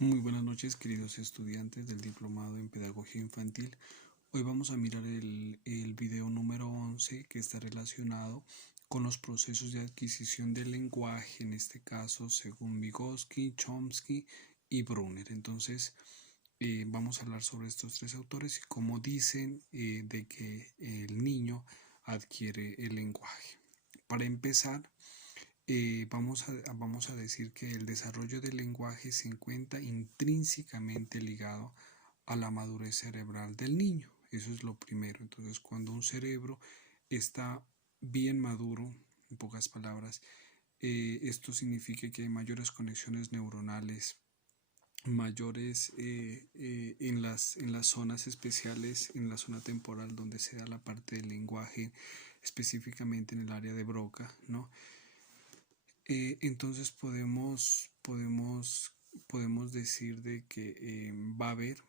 Muy buenas noches, queridos estudiantes del Diplomado en Pedagogía Infantil. Hoy vamos a mirar el video número 11 que está relacionado con los procesos de adquisición del lenguaje, en este caso según Vygotsky, Chomsky y Brunner. Entonces, vamos a hablar sobre estos tres autores y cómo dicen de que el niño adquiere el lenguaje. Para empezar, vamos a decir que el desarrollo del lenguaje se encuentra intrínsecamente ligado a la madurez cerebral del niño. Eso es lo primero. Entonces, cuando un cerebro está bien maduro, en pocas palabras, esto significa que hay mayores conexiones neuronales, mayores en las zonas especiales, en la zona temporal donde se da la parte del lenguaje, específicamente en el área de Broca, ¿no? Entonces podemos decir de que va a haber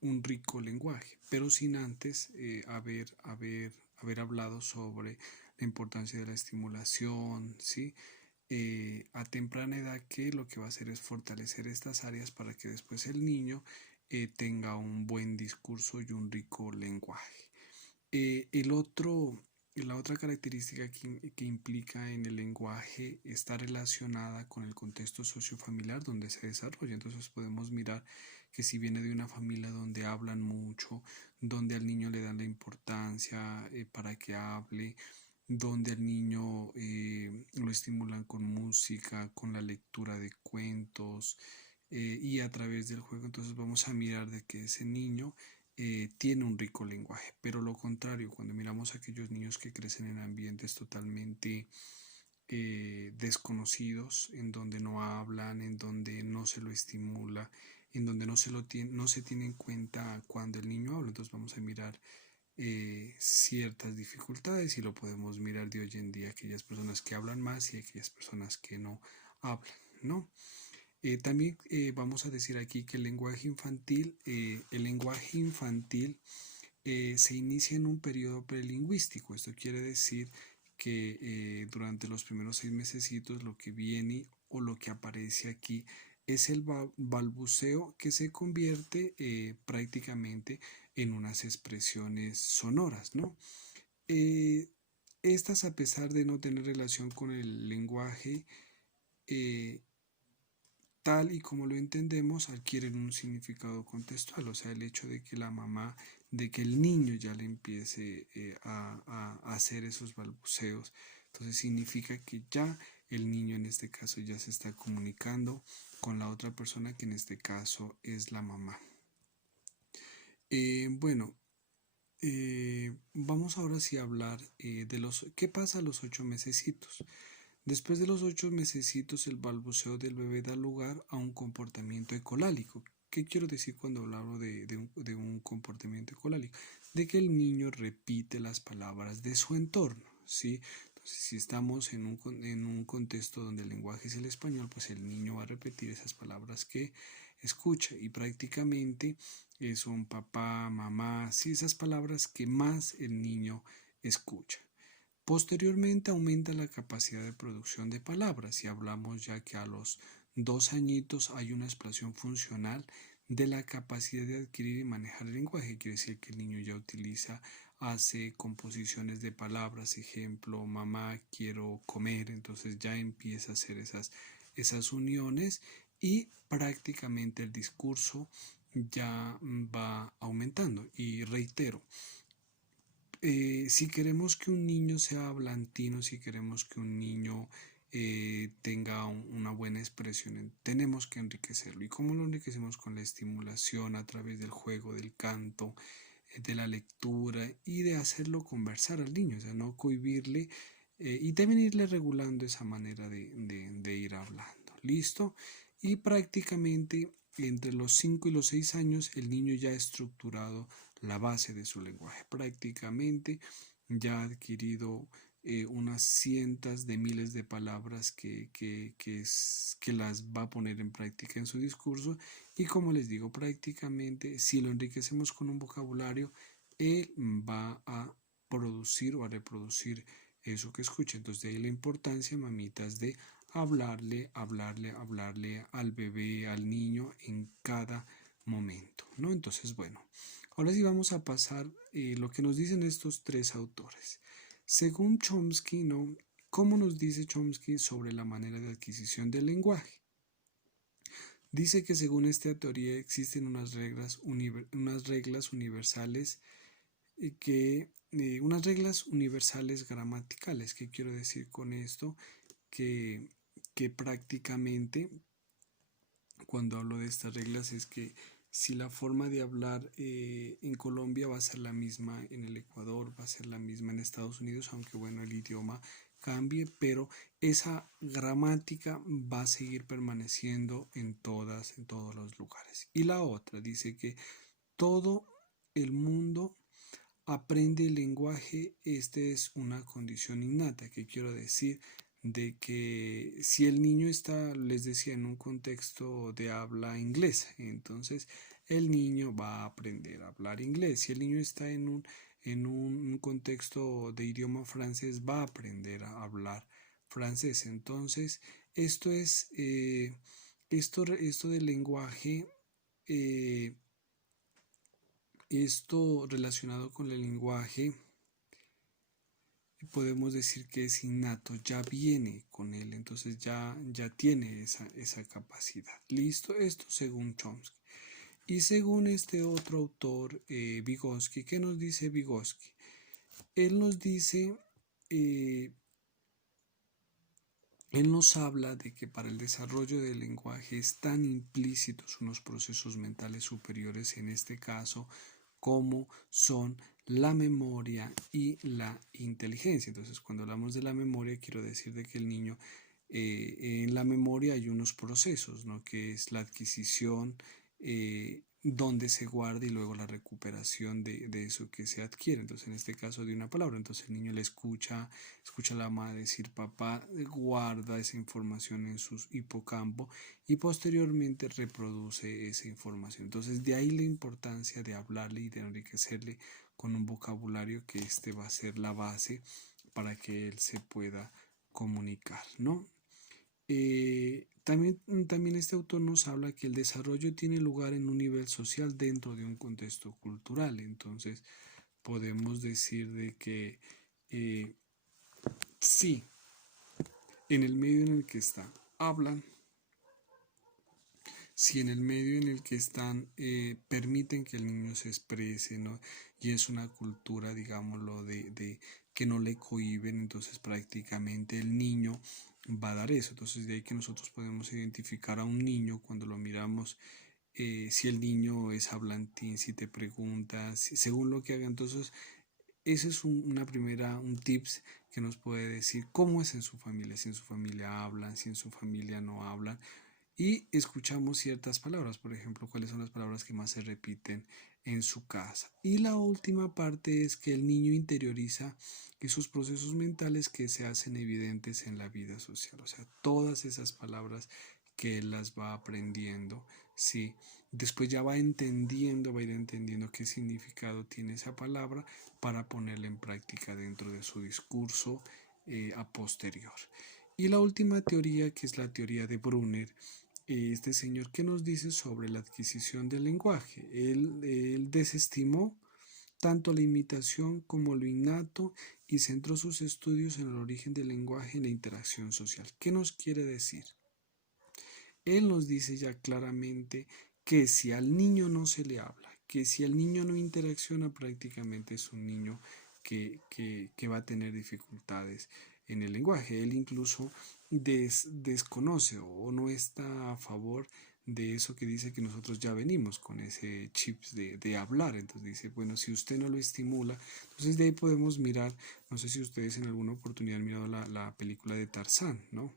un rico lenguaje, pero sin antes haber hablado sobre la importancia de la estimulación, ¿sí? A temprana edad, que lo que va a hacer es fortalecer estas áreas para que después el niño tenga un buen discurso y un rico lenguaje. Eh, el otro, la otra característica que implica en el lenguaje está relacionada con el contexto sociofamiliar donde se desarrolla. Entonces podemos mirar que si viene de una familia donde hablan mucho, donde al niño le dan la importancia para que hable, donde al niño lo estimulan con música, con la lectura de cuentos y a través del juego, entonces vamos a mirar de que ese niño tiene un rico lenguaje, pero lo contrario, cuando miramos a aquellos niños que crecen en ambientes totalmente desconocidos, en donde no hablan, en donde no se lo estimula, en donde no se tiene en cuenta cuando el niño habla, entonces vamos a mirar ciertas dificultades y lo podemos mirar de hoy en día, aquellas personas que hablan más y aquellas personas que no hablan, ¿no? También vamos a decir aquí que el lenguaje infantil se inicia en un periodo prelingüístico. Esto quiere decir que durante los primeros 6 mesecitos lo que viene o lo que aparece aquí es el balbuceo que se convierte prácticamente en unas expresiones sonoras, ¿no? Eh, Estas, a pesar de no tener relación con el lenguaje, eh, tal y como lo entendemos, adquieren un significado contextual, o sea, el hecho de que la mamá, de que el niño ya le empiece a hacer esos balbuceos, entonces significa que ya el niño en este caso ya se está comunicando con la otra persona, que en este caso es la mamá. Bueno, vamos ahora sí a hablar de qué pasa a los 8 mesecitos. Después de los 8 mesecitos, el balbuceo del bebé da lugar a un comportamiento ecolálico. ¿Qué quiero decir cuando hablo de un comportamiento ecolálico? De que el niño repite las palabras de su entorno, ¿sí? Entonces, si estamos en un contexto donde el lenguaje es el español, pues el niño va a repetir esas palabras que escucha y prácticamente son papá, mamá, sí, esas palabras que más el niño escucha. Posteriormente aumenta la capacidad de producción de palabras y hablamos ya que a los 2 añitos hay una explosión funcional de la capacidad de adquirir y manejar el lenguaje. Quiere decir que el niño ya hace composiciones de palabras, ejemplo, mamá, quiero comer, entonces ya empieza a hacer esas uniones y prácticamente el discurso ya va aumentando. Y reitero, si queremos que un niño sea hablantino, si queremos que un niño tenga una buena expresión, tenemos que enriquecerlo. ¿Y cómo lo enriquecemos? Con la estimulación a través del juego, del canto, de la lectura y de hacerlo conversar al niño, o sea, no cohibirle y también irle regulando esa manera de ir hablando. ¿Listo? Y prácticamente entre los 5 y los 6 años el niño ya ha estructurado la base de su lenguaje. Prácticamente ya ha adquirido unas cientos de miles de palabras que las va a poner en práctica en su discurso y, como les digo, prácticamente si lo enriquecemos con un vocabulario, él va a producir o a reproducir eso que escucha. Entonces de ahí la importancia, mamitas, de hablarle al bebé, al niño en cada momento, ¿no? Entonces, bueno, ahora sí vamos a pasar lo que nos dicen estos tres autores. Según Chomsky, ¿no? ¿Cómo nos dice Chomsky sobre la manera de adquisición del lenguaje? Dice que según esta teoría existen unas reglas universales unas reglas universales gramaticales. ¿Qué quiero decir con esto? Que, que prácticamente cuando hablo de estas reglas es que si la forma de hablar en Colombia va a ser la misma en el Ecuador, va a ser la misma en Estados Unidos, aunque bueno, el idioma cambie, pero esa gramática va a seguir permaneciendo en todos los lugares. Y la otra dice que todo el mundo aprende el lenguaje. Esta es una condición innata, que quiero decir de que si el niño está, les decía, en un contexto de habla inglesa, entonces el niño va a aprender a hablar inglés. Si el niño está en un contexto de idioma francés, va a aprender a hablar francés. Entonces, esto del lenguaje, esto relacionado con el lenguaje, podemos decir que es innato, ya viene con él, entonces ya tiene esa capacidad. Listo, esto según Chomsky. Y según este otro autor, Vygotsky, ¿qué nos dice Vygotsky? Él nos dice, él nos habla de que para el desarrollo del lenguaje están implícitos unos procesos mentales superiores, en este caso, como son la memoria y la inteligencia. Entonces, cuando hablamos de la memoria, quiero decir de que el niño, en la memoria hay unos procesos, ¿no? Que es la adquisición, donde se guarda y luego la recuperación de eso que se adquiere. Entonces, en este caso de una palabra, entonces el niño le escucha a la madre decir papá, guarda esa información en su hipocampo y posteriormente reproduce esa información. Entonces, de ahí la importancia de hablarle y de enriquecerle con un vocabulario, que este va a ser la base para que él se pueda comunicar, ¿no? También este autor nos habla que el desarrollo tiene lugar en un nivel social dentro de un contexto cultural. Entonces podemos decir de que sí, en el medio en el que está, hablan. Si en el medio en el que están permiten que el niño se exprese, ¿no? Y es una cultura, digámoslo, de que no le cohíben, entonces prácticamente el niño va a dar eso. Entonces de ahí que nosotros podemos identificar a un niño cuando lo miramos, si el niño es hablantín, si te preguntas, según lo que haga. Entonces ese es un tips que nos puede decir cómo es en su familia, si en su familia hablan, si en su familia no hablan, y escuchamos ciertas palabras, por ejemplo, cuáles son las palabras que más se repiten en su casa. Y la última parte es que el niño interioriza esos procesos mentales que se hacen evidentes en la vida social, o sea, todas esas palabras que él las va aprendiendo, ¿sí? Después ya va a ir entendiendo qué significado tiene esa palabra para ponerla en práctica dentro de su discurso a posterior. Y la última teoría, que es la teoría de Brunner, este señor, ¿qué nos dice sobre la adquisición del lenguaje? Él desestimó tanto la imitación como lo innato y centró sus estudios en el origen del lenguaje y la interacción social. ¿Qué nos quiere decir? Él nos dice ya claramente que si al niño no se le habla, que si el niño no interacciona, prácticamente es un niño que va a tener dificultades en el lenguaje. Él incluso desconoce o no está a favor de eso que dice que nosotros ya venimos con ese chip de hablar. Entonces dice, bueno, si usted no lo estimula, entonces de ahí podemos mirar, no sé si ustedes en alguna oportunidad han mirado la película de Tarzán, ¿no?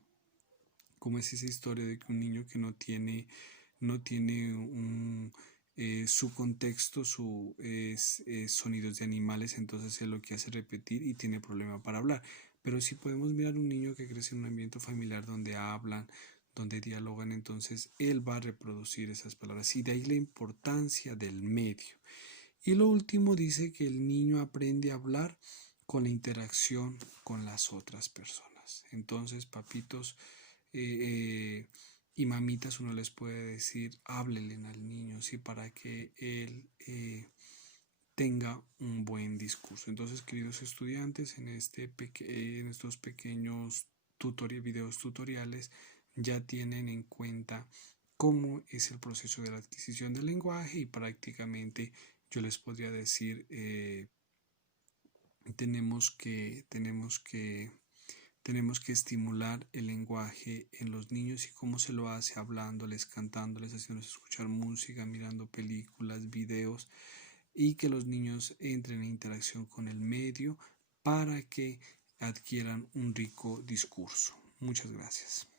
Cómo es esa historia de que un niño que no tiene su contexto, es sonidos de animales, entonces es lo que hace repetir y tiene problema para hablar. Pero si podemos mirar un niño que crece en un ambiente familiar donde hablan, donde dialogan, entonces él va a reproducir esas palabras, y de ahí la importancia del medio. Y lo último dice que el niño aprende a hablar con la interacción con las otras personas. Entonces, papitos, y mamitas uno les puede decir, háblele al niño, ¿sí? Para que él tenga un buen discurso. Entonces, queridos estudiantes, en estos pequeños videos tutoriales ya tienen en cuenta cómo es el proceso de la adquisición del lenguaje y prácticamente yo les podría decir, tenemos que estimular el lenguaje en los niños y cómo se lo hace hablándoles, cantándoles, haciéndoles escuchar música, mirando películas, videos y que los niños entren en interacción con el medio para que adquieran un rico discurso. Muchas gracias.